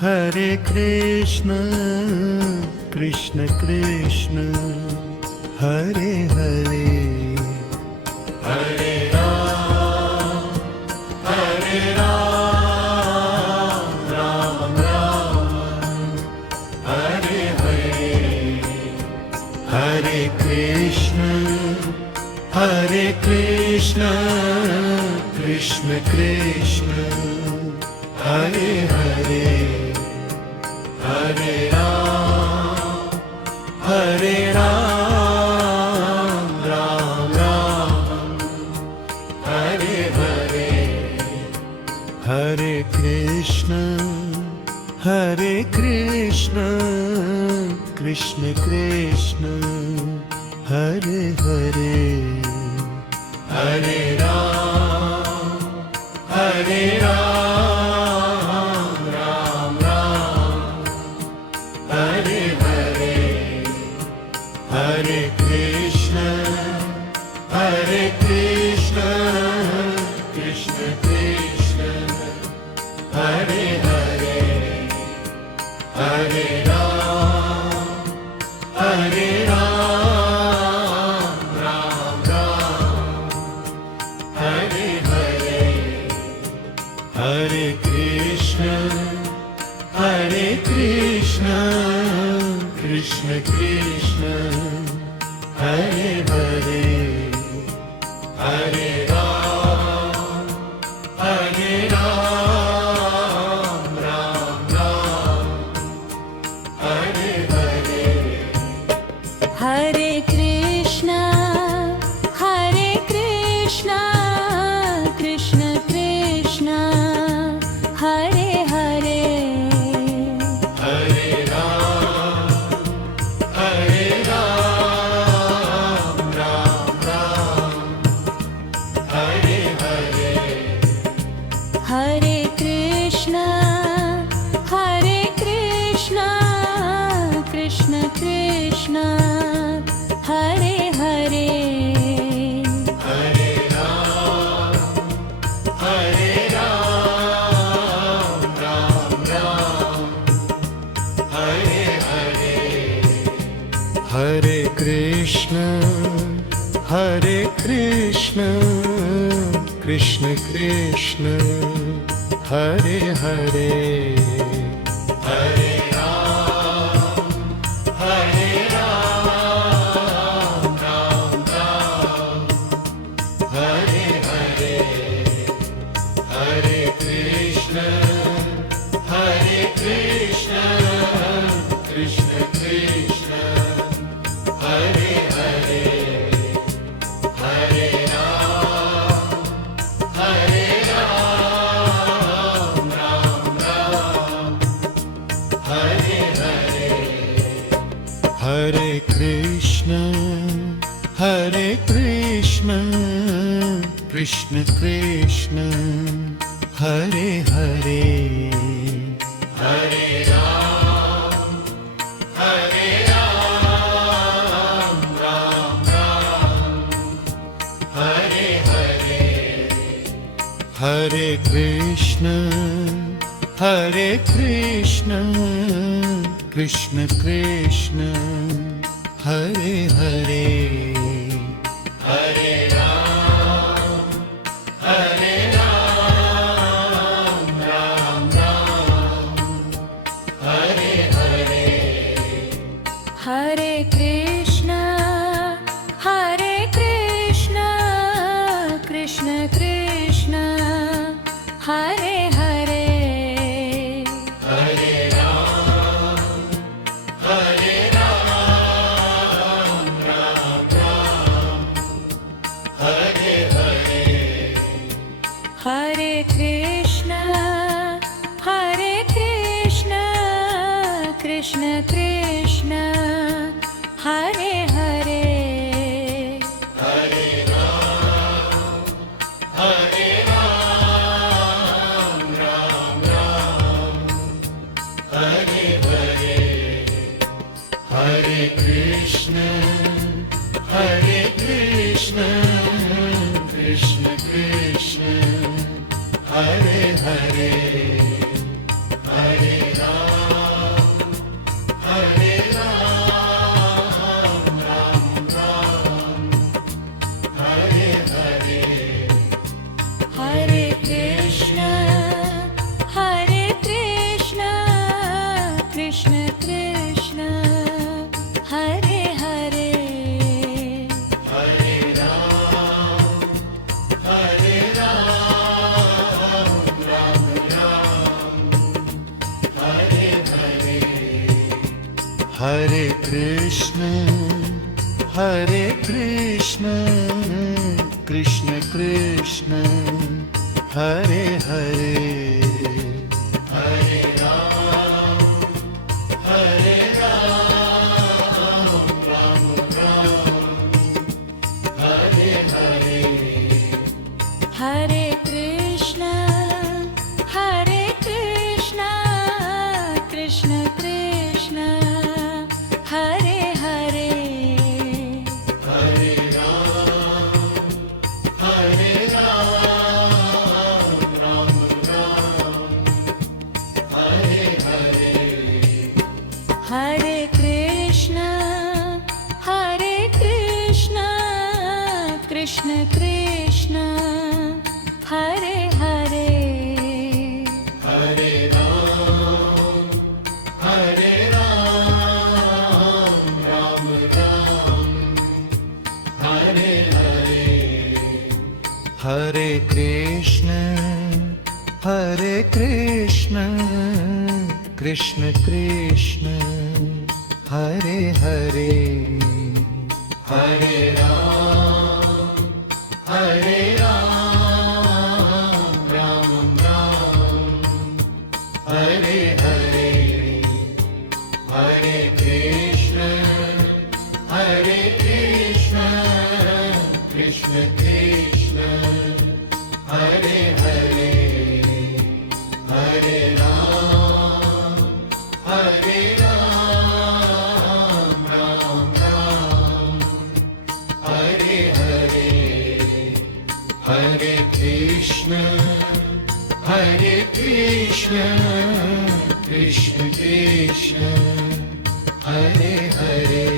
Hare Krishna, Krishna Krishna, Hare Hare, Hare Ram, Hare Ram, Ram Ram, Hare Hare, Hare Krishna, Krishna Krishna, Hare Hare, Hare Ram, Ram Ram, Hare Hare, Hare Krishna, Krishna Krishna, Hare Hare, Hare Ram, Ram Ram, Hare Hare, Hare Krishna, Krishna Krishna, Hare Hare, Hare Ram, Ram Ram, Hare Hare, Hare Krishna, Krishna Krishna, Hare Hare, Hare Ram, Ram Ram, Hare Hare, Hare Krishna, Krishna Krishna, Hare Hare, Hare Ram, Ram Ram, Hare Hare, Hare Krishna, Krishna Krishna, Hare Hare, Hare Ram, Ram Ram, Hare Hare, Hare Krishna, Krishna Krishna, Hare Hare, Hare Ram, Ram Ram, Hare Hare, Hare Krishna, Krishna Krishna, Hare Hare, Hare Ram, Ram Ram, Hare Hare, Hare Krishna, Krishna Krishna, Hare Hare, Hare Ram, Ram Ram, Hare Hare, Hare Krishna, Krishna Krishna, Hare Hare, Hare Ram, Ram Ram, Hare Hare, Hare Krishna, Krishna Krishna, Hare Hare, Hare Ram, Ram Ram, Hare Hare, Hare Krishna, Krishna Krishna, Hare Hare, Hare Ram, Ram Ram, Hare Hare, Hare Krishna, Krishna Krishna, Hare Hare. Krishna Krishna Krishna Hare Hare Hare Ram Ram Ram Hare Hare Hare Krishna, Krishna Krishna, Hare Hare. Hare Ram Ram Ram Hare Hare Hare Krishna, Krishna Krishna, Hare Hare. Hare Ram Ram Ram Hare Hare Hare Krishna Krishna Krishna Hare Hare Hare Ram Ram Ram Hare Hare Hare Krishna Krishna Krishna Hare Hare Hare Ram Ram Ram Hare Hare Hare Krishna Krishna Krishna Hare Hare